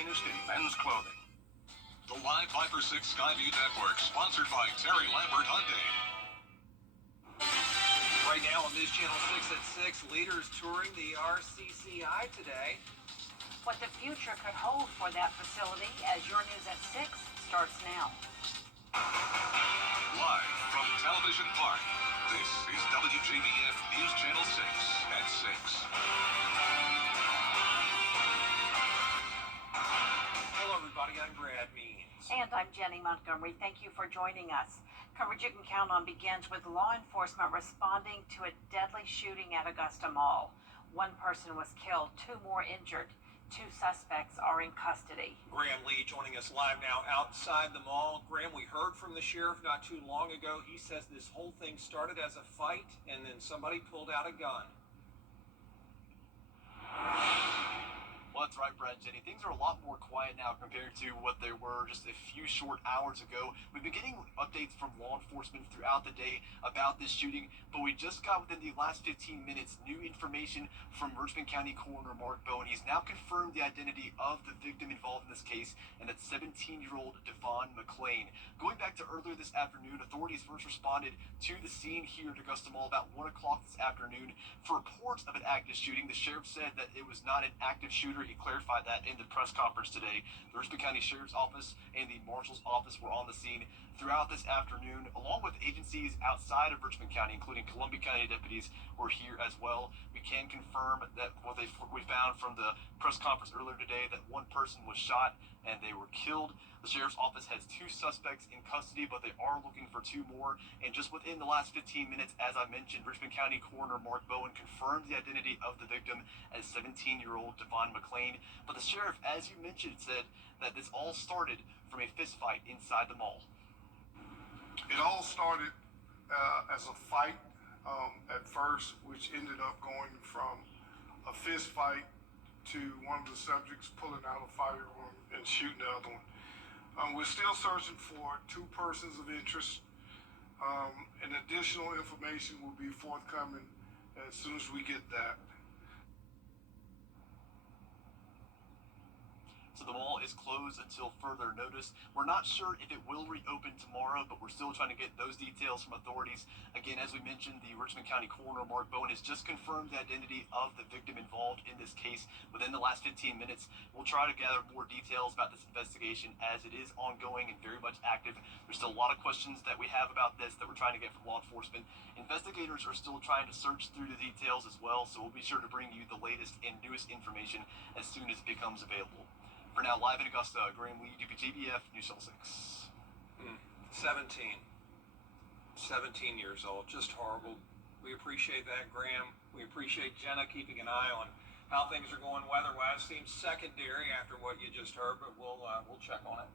finest in men's clothing. The Live Viper 6 Skyview Network, sponsored by Terry Lambert Hyundai. Right now on News Channel 6 at 6, leaders touring the RCCI today. What the future could hold for that facility as your News at 6 starts now. Live from Television Park, this is WJBF News Channel 6 at 6. Hello everybody, I'm Brad Means. And I'm Jenny Montgomery. Thank you for joining us. Coverage you can count on begins with law enforcement responding to a deadly shooting at Augusta Mall. One person was killed, 2 more injured. 2 suspects are in custody. Graham Lee joining us live now outside the mall. Graham, we heard from the sheriff not too long ago. He says this whole thing started as a fight and then somebody pulled out a gun. Well, that's right, Brad, Jenny. Things are a lot more quiet now compared to what they were just a few short hours ago. We've been getting updates from law enforcement throughout the day about this shooting, but we just got within the last 15 minutes new information from Richmond County Coroner Mark Bowen. He's now confirmed the identity of the victim involved in this case, and that's 17-year-old Devon McClain. Going back to earlier this afternoon, authorities first responded to the scene here at Augusta Mall about 1 o'clock this afternoon for reports of an active shooting. The sheriff said that it was not an active shooter. He clarified that in the press conference today. The Richmond County Sheriff's Office and the Marshal's Office were on the scene throughout this afternoon, along with agencies outside of Richmond County, including Columbia County deputies were here as well. We can confirm that what we found from the press conference earlier today, that 1 person was shot and they were killed. The Sheriff's Office has 2 suspects in custody, but they are looking for 2 more. And just within the last 15 minutes, as I mentioned, Richmond County Coroner Mark Bowen confirmed the identity of the victim as 17-year-old Devon McClain. But the sheriff, as you mentioned, said that this all started from a fist fight inside the mall. It all started as a fight at first, which ended up going from a fist fight to one of the subjects pulling out a firearm and shooting the other one. We're still searching for 2 persons of interest, and additional information will be forthcoming as soon as we get that. So the mall is closed until further notice. We're not sure if it will reopen tomorrow, but we're still trying to get those details from authorities. Again, as we mentioned, the Richmond County Coroner Mark Bowen has just confirmed the identity of the victim involved in this case within the last 15 minutes. We'll try to gather more details about this investigation as it is ongoing and very much active. There's still a lot of questions that we have about this that we're trying to get from law enforcement. Investigators are still trying to search through the details as well, so we'll be sure to bring you the latest and newest information as soon as it becomes available. For now, live in Augusta, Graham Lee, WJBF, News Channel 6. 17 years old, just horrible. We appreciate that, Graham. We appreciate Jenna keeping an eye on how things are going weather-wise. Seems secondary after what you just heard, but we'll check on it.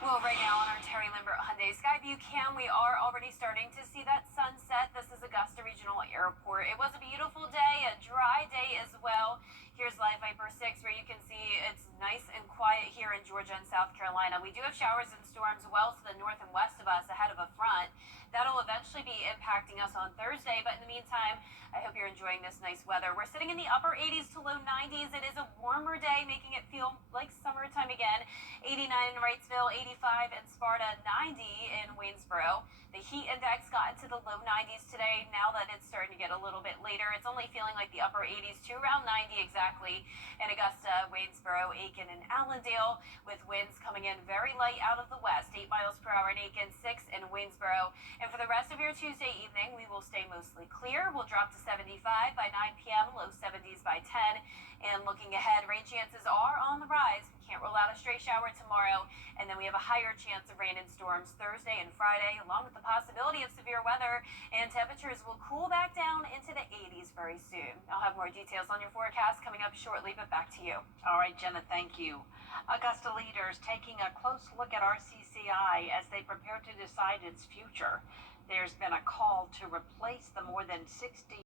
Well, right now on our Terry Lambert Hyundai Skyview cam, we are already starting to see that sunset. This is Augusta Regional Airport. It was a beautiful day, a dry day as well. Here's Live Viper 6, where you can see it's nice and quiet here in Georgia and South Carolina. We do have showers and storms well to the north and west of us ahead of a front. That'll eventually be impacting us on Thursday, but in the meantime, I hope you're enjoying this nice weather. We're sitting in the upper 80s to low 90s. It is a warmer day, making it feel like summertime again. 89 in Wrightsville, 85 in Sparta, 90 in Waynesboro. The heat index got into the low 90s today. Now that it's starting to get a little bit later, it's only feeling like the upper 80s to around 90 exactly in Augusta, Waynesboro, Aiken, and Allendale, with winds coming in very light out of the west, 8 miles per hour in Aiken, 6 in Waynesboro. And for the rest of your Tuesday evening, we will stay mostly clear. We'll drop to 75 by 9 p.m., low 70s by 10. And looking ahead, rain chances are on the rise. We can't rule out a stray shower tomorrow. And then we have a higher chance of rain and storms Thursday and Friday, along with the possibility of severe weather. And temperatures will cool back down into the 80s very soon. I'll have more details on your forecast coming up shortly, but back to you. All right, Jenna, thank you. Augusta leaders taking a close look at RCCI as they prepare to decide its future. There's been a call to replace the more than 60